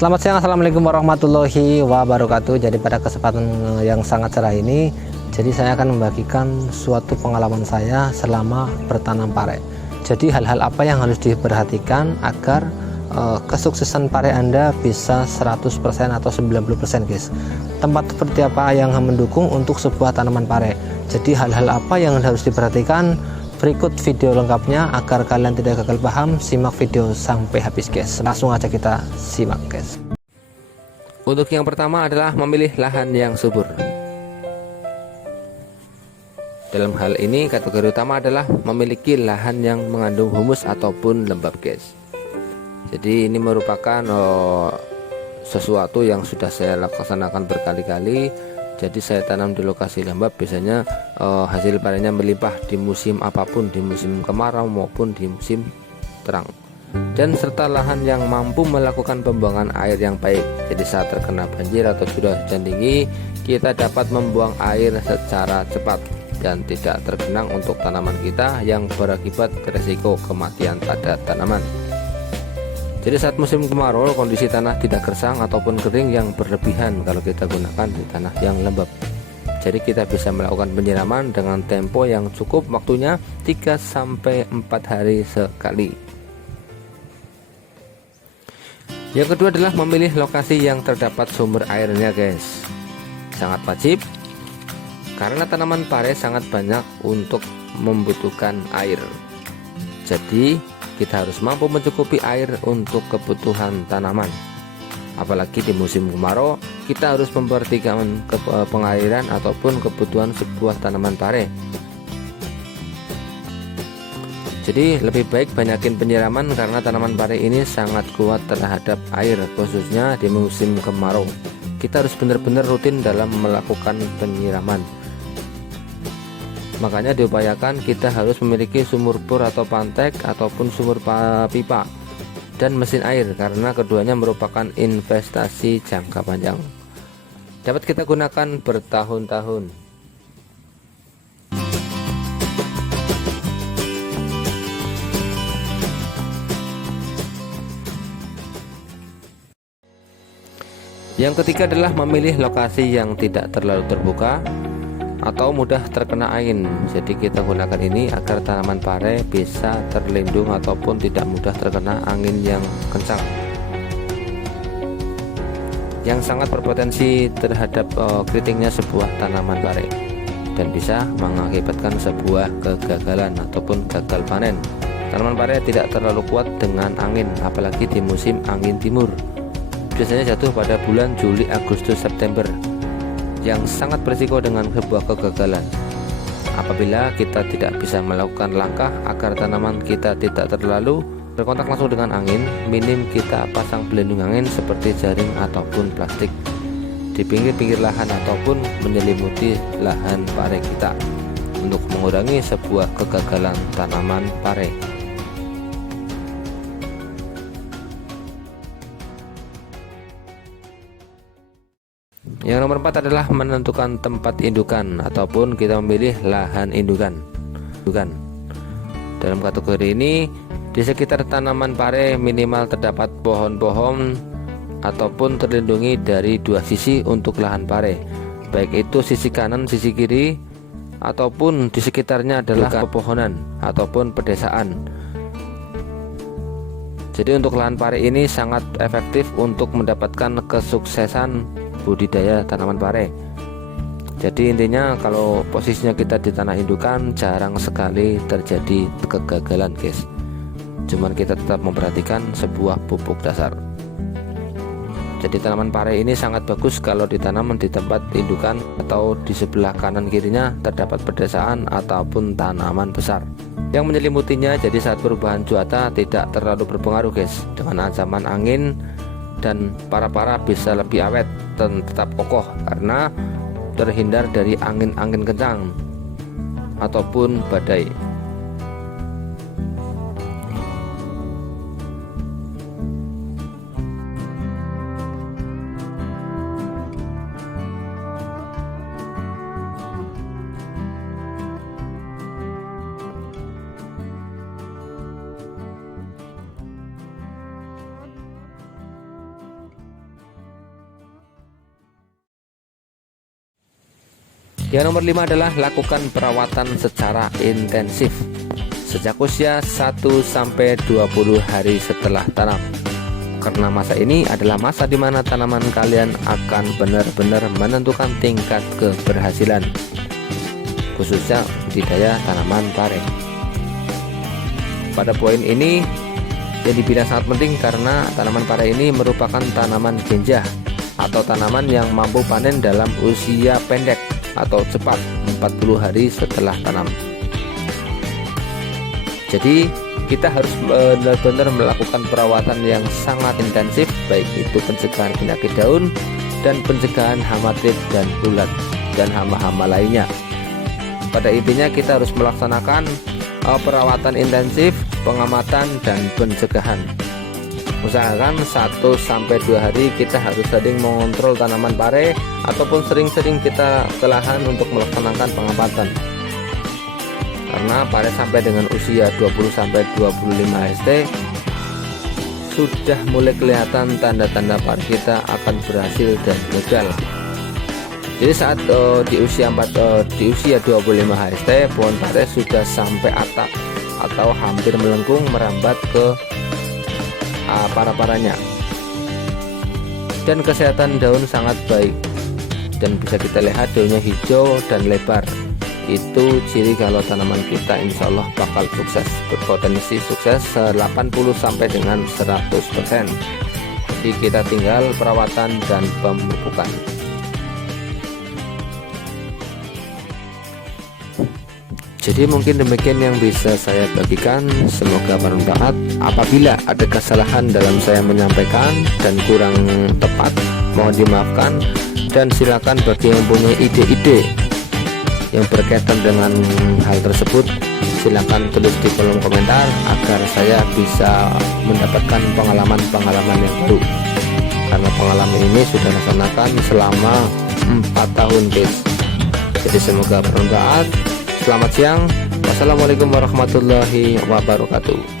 Selamat siang, assalamualaikum warahmatullahi wabarakatuh. Jadi pada kesempatan yang sangat cerah ini, jadi saya akan membagikan suatu pengalaman saya selama bertanam pare. Jadi hal-hal apa yang harus diperhatikan agar kesuksesan pare Anda bisa 100% atau 90% guys. Tempat seperti apa yang mendukung untuk sebuah tanaman pare. Jadi hal-hal apa yang harus diperhatikan, berikut video lengkapnya agar kalian tidak gagal paham. Simak video sampai habis guys. Langsung aja kita simak guys. Untuk yang pertama adalah memilih lahan yang subur. Dalam hal ini kategori utama adalah memiliki lahan yang mengandung humus ataupun lembab guys. Jadi ini merupakan sesuatu yang sudah saya laksanakan berkali-kali. Jadi saya tanam di lokasi lembab, biasanya hasil parenya melimpah di musim apapun, di musim kemarau maupun di musim terang. Dan serta lahan yang mampu melakukan pembuangan air yang baik. Jadi saat terkena banjir atau sudah hujan tinggi, kita dapat membuang air secara cepat dan tidak tergenang untuk tanaman kita yang berakibat risiko kematian pada tanaman. Jadi saat musim kemarau, kondisi tanah tidak gersang ataupun kering yang berlebihan kalau kita gunakan di tanah yang lembab. Jadi kita bisa melakukan penyiraman dengan tempo yang cukup, waktunya 3-4 hari sekali. Yang kedua adalah memilih lokasi yang terdapat sumber airnya guys. Sangat wajib karena tanaman pare sangat banyak untuk membutuhkan air. Jadi kita harus mampu mencukupi air untuk kebutuhan tanaman. Apalagi di musim kemarau, kita harus memperhatikan pengairan ataupun kebutuhan sebuah tanaman pare. Jadi lebih baik banyakin penyiraman karena tanaman pare ini sangat kuat terhadap air, khususnya di musim kemarau. Kita harus benar-benar rutin dalam melakukan penyiraman. Makanya diupayakan kita harus memiliki sumur bor atau pantek ataupun sumur pipa dan mesin air, karena keduanya merupakan investasi jangka panjang. Dapat kita gunakan bertahun-tahun. Yang ketiga adalah memilih lokasi yang tidak terlalu terbuka atau mudah terkena angin. Jadi kita gunakan ini agar tanaman pare bisa terlindung ataupun tidak mudah terkena angin yang kencang, yang sangat berpotensi terhadap keritingnya sebuah tanaman pare dan bisa mengakibatkan sebuah kegagalan ataupun gagal panen. Tanaman pare tidak terlalu kuat dengan angin, apalagi di musim angin timur. Biasanya jatuh pada bulan Juli, Agustus, September, yang sangat berisiko dengan sebuah kegagalan. Apabila kita tidak bisa melakukan langkah agar tanaman kita tidak terlalu berkontak langsung dengan angin, minim kita pasang pelindung angin seperti jaring ataupun plastik di pinggir-pinggir lahan ataupun menyelimuti lahan pare kita untuk mengurangi sebuah kegagalan tanaman pare. Yang nomor 4 adalah menentukan tempat indukan ataupun kita memilih lahan indukan. Dalam kategori ini, di sekitar tanaman pare minimal terdapat pohon-pohon ataupun terlindungi dari dua sisi untuk lahan pare, baik itu sisi kanan, sisi kiri, ataupun di sekitarnya adalah pepohonan ataupun pedesaan. Jadi untuk lahan pare ini sangat efektif untuk mendapatkan kesuksesan budidaya tanaman pare. Jadi intinya kalau posisinya kita di tanah indukan, jarang sekali terjadi kegagalan guys. Cuman kita tetap memperhatikan sebuah pupuk dasar. Jadi tanaman pare ini sangat bagus kalau ditanam di tempat indukan atau di sebelah kanan kirinya terdapat pedesaan ataupun tanaman besar yang menyelimutinya. Jadi saat perubahan cuaca tidak terlalu berpengaruh guys. Dengan ancaman angin dan para-para bisa lebih awet dan tetap kokoh karena terhindar dari angin-angin kencang ataupun badai. Yang nomor 5 adalah lakukan perawatan secara intensif sejak usia 1-20 hari setelah tanam. Karena masa ini adalah masa di mana tanaman kalian akan benar-benar menentukan tingkat keberhasilan, khususnya budidaya tanaman pare. Pada poin ini yang dibilang sangat penting karena tanaman pare ini merupakan tanaman genjah atau tanaman yang mampu panen dalam usia pendek atau cepat 40 hari setelah tanam. Jadi kita harus benar-benar melakukan perawatan yang sangat intensif, baik itu pencegahan penyakit daun dan pencegahan hama trip dan ulat dan hama-hama lainnya. Pada intinya kita harus melaksanakan perawatan intensif, pengamatan dan pencegahan. Usahakan 1-2 hari kita harus sering mengontrol tanaman pare ataupun sering-sering kita ke lahan untuk melaksanakan pengamatan. Karena pare sampai dengan usia 20-25 HST sudah mulai kelihatan tanda-tanda pare kita akan berhasil dan gagal. Jadi saat di usia 25 HST pohon pare sudah sampai atap atau hampir melengkung merambat ke para-paranya, dan kesehatan daun sangat baik dan bisa kita lihat daunnya hijau dan lebar. Itu ciri kalau tanaman kita insya Allah bakal sukses, berpotensi sukses 80 sampai dengan 100%. Jadi kita tinggal perawatan dan pemupukan. Jadi mungkin demikian yang bisa saya bagikan, semoga bermanfaat. Apabila ada kesalahan dalam saya menyampaikan dan kurang tepat, mohon dimaafkan, dan silakan bagi yang punya ide-ide yang berkaitan dengan hal tersebut, silakan tulis di kolom komentar agar saya bisa mendapatkan pengalaman-pengalaman yang baru. Karena pengalaman ini sudah laksanakan selama 4 tahun guys. Jadi semoga bermanfaat. Selamat siang. Wassalamualaikum warahmatullahi wabarakatuh.